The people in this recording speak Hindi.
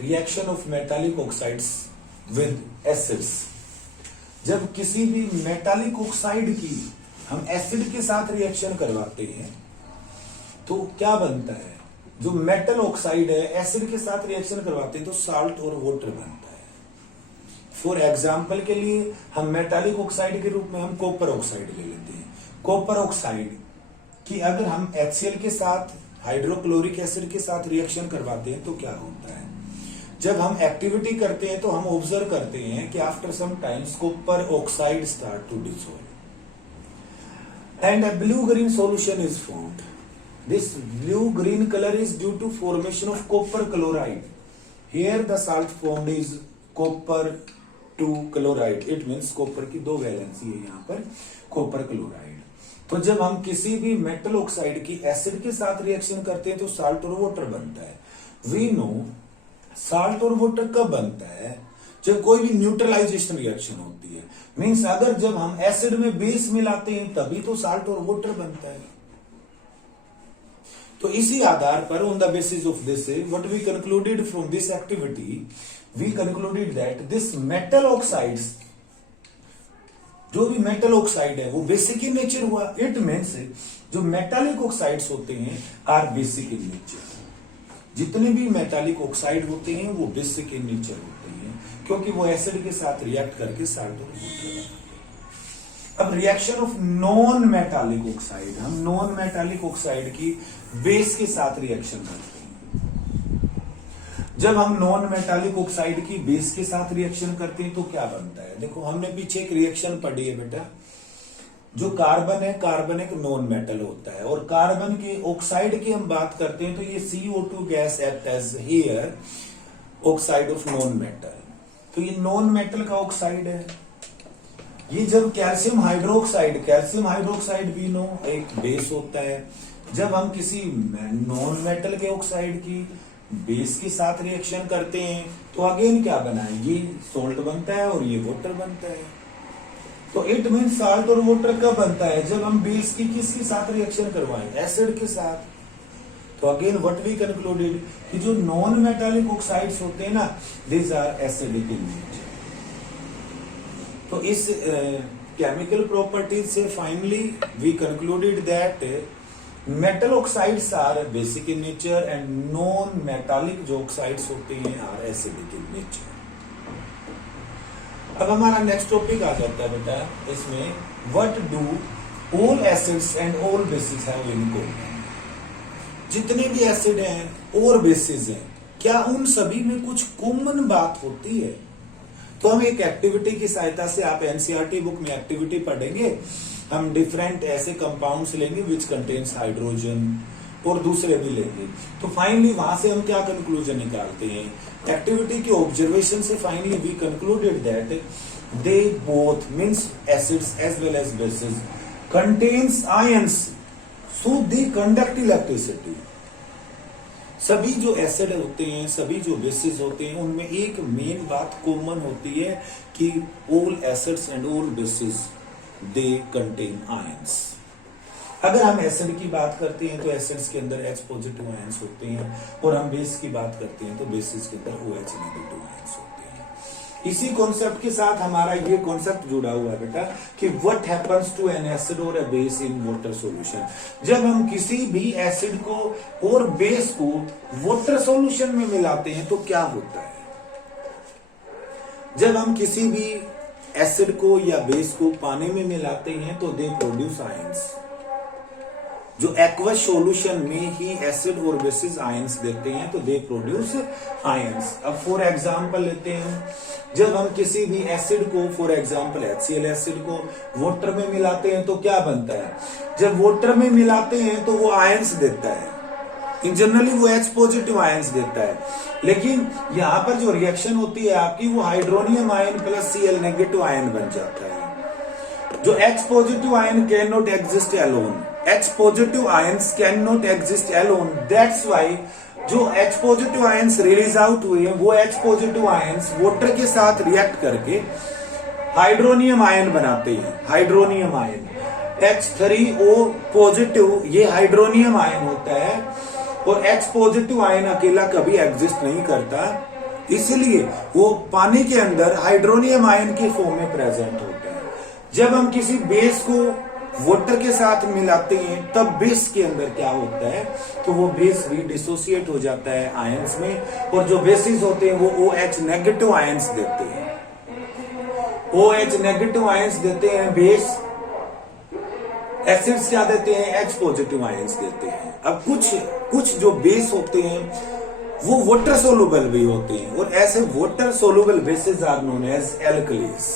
Reaction of metallic oxides with acids. जब किसी भी मेटालिक ऑक्साइड की हम एसिड के साथ रिएक्शन करवाते हैं तो क्या बनता है? जो मेटल ऑक्साइड है एसिड के साथ रिएक्शन करवाते हैं तो साल्ट और वाटर बनता है। फॉर एग्जाम्पल के लिए हम मेटालिक ऑक्साइड के रूप में हम कॉपर ऑक्साइड ले लेते हैं। कॉपर ऑक्साइड की अगर हम HCl के साथ हाइड्रोक्लोरिक एसिड के साथ रिएक्शन करवाते हैं तो क्या होता है? जब हम एक्टिविटी करते हैं तो हम ऑब्जर्व करते हैं कि after some times copper oxide start to dissolve and a blue green solution is formed. This blue green color is due to formation of copper chloride. Here the salt formed is copper 2 chloride. It means copper की दो वैलेंसी है यहाँ पर copper chloride। तो जब हम किसी भी मेटल ऑक्साइड की एसिड के साथ रिएक्शन करते हैं तो साल्ट और वाटर बनता है। वी नो साल्ट और वाटर कब बनता है? जब कोई भी न्यूट्रलाइजेशन रिएक्शन होती है। मीन्स अगर जब हम एसिड में बेस मिलाते हैं तभी तो साल्ट और वाटर बनता है। तो इसी आधार पर on the basis of this what we concluded from this activity, we concluded that this metal oxides, जो भी मेटल ऑक्साइड है वो बेसिक इन नेचर हुआ। इट मीन्स जो मेटालिक ऑक्साइड्स होते हैं आर बेसिक इन नेचर। जितने भी मेटालिक ऑक्साइड होते हैं वो बेसिक इन नेचर होते हैं क्योंकि वो एसिड के साथ रिएक्ट करके साल्ट और वाटर। अब reaction of non metallic oxide, हम नॉन मेटालिक ऑक्साइड की बेस के साथ रिएक्शन करते हैं। जब हम नॉन मेटालिक ऑक्साइड की बेस के साथ रिएक्शन करते हैं तो क्या बनता है? देखो हमने पीछे एक रिएक्शन पढ़ी है बेटा। जो कार्बन है, कार्बन एक नॉन मेटल होता है और कार्बन के ऑक्साइड की हम बात करते हैं तो ये CO2 gas act as here oxide of non metal. तो ये नॉन मेटल का ऑक्साइड है। ये जब कैल्शियम हाइड्रोक्साइड भी नो एक बेस होता है। जब हम किसी नॉन मेटल के ऑक्साइड की बेस के साथ रिएक्शन करते हैं तो अगेन क्या बना है? ये सॉल्ट बनता है और ये वाटर बनता है। तो इट मीन साल्ट और वाटर कब बनता है? जब हम बेस की किसके साथ रिएक्शन करवाएं? एसिड के साथ। तो अगेन व्हाट वी कंक्लूडेड कि जो नॉन मेटालिक ऑक्साइड्स होते हैं ना, these are acidic in nature. तो इस केमिकल प्रॉपर्टीज से finally we concluded that metal oxides are basic in nature and non metallic जो ऑक्साइड्स होते हैं आर एसिडिक इन नेचर। अब हमारा नेक्स्ट टॉपिक आ जाता है बेटा इसमें, what do all acids and all basis have in common. जितने भी एसिड हैं और बेसिस हैं, क्या उन सभी में कुछ कॉमन बात होती है? तो हम एक एक्टिविटी की सहायता से, आप एनसीईआरटी बुक में एक्टिविटी पढ़ेंगे, हम डिफरेंट ऐसे कंपाउंड्स लेंगे विच कंटेन्स हाइड्रोजन और दूसरे भी लेंगे। तो फाइनली वहां से हम क्या कंक्लूजन निकालते हैं? एक्टिविटी के ऑब्जर्वेशन से finally we concluded that they both means acids as well as bases contains ions so they conduct electricity. सभी जो एसिड होते हैं, सभी जो बेसिस होते हैं, उनमें एक मेन बात कॉमन होती है कि all acids and all basis they contain ions. अगर हम एसिड की बात करते हैं तो एसिड्स के अंदर H पॉजिटिव आयंस होते हैं और हम बेस की बात करते हैं तो बेसिस के अंदर OH नेगेटिव आयंस होते हैं। इसी कॉन्सेप्ट के साथ हमारा ये कॉन्सेप्ट जुड़ा हुआ है बेटा कि what happens to an acid और a base in water solution. जब हम किसी भी एसिड को और बेस को वाटर सॉल्यूशन में मिलाते हैं तो क्या होता है? जब हम किसी भी एसिड को या बेस को पानी में मिलाते हैं तो दे प्रोड्यूस आयंस। जो एक्वस सॉल्यूशन में ही एसिड और बेसिस आयंस देते हैं तो दे प्रोड्यूस आयंस। अब फॉर एग्जांपल लेते हैं, जब हम किसी भी एसिड को, फॉर एग्जांपल HCl एसिड को वाटर में मिलाते हैं तो क्या बनता है? जब वाटर में मिलाते हैं तो वो आयंस देता है। इन जनरली वो H पॉजिटिव आयंस देता है, लेकिन यहां पर जो रिएक्शन होती है आपकी वो hydronium ion plus Cl negative ion बन जाता है। जो H positive ion can not exist alone, H positive ions can not exist alone, that's why जो H positive ions release out हुए हैं वो H पॉजिटिव आयंस वाटर के साथ रिएक्ट करके हाइड्रोनियम आयन बनाते हैं। हाइड्रोनियम आयन H3O पॉजिटिव ये हाइड्रोनियम आयन होता है और H पॉजिटिव आयन अकेला कभी एग्जिस्ट नहीं करता। इसलिए वो पानी के अंदर हाइड्रोनियम आयन के फॉर्म में प्रेजेंट होते हैं। जब हम किसी बेस को वाटर के साथ मिलाते हैं तब बेस के अंदर क्या होता है, तो वो बेस भी डिसोसिएट हो जाता है आयंस में, और जो बेसिस होते हैं वो OH नेगेटिव आयंस देते हैं। OH नेगेटिव आयंस देते हैं बेस, एसिड्स क्या देते हैं, H पॉजिटिव आयंस देते हैं। अब कुछ जो बेस होते हैं वो वाटर सोलुबल भी होते हैं, और ऐसे water soluble bases are known as alkalis.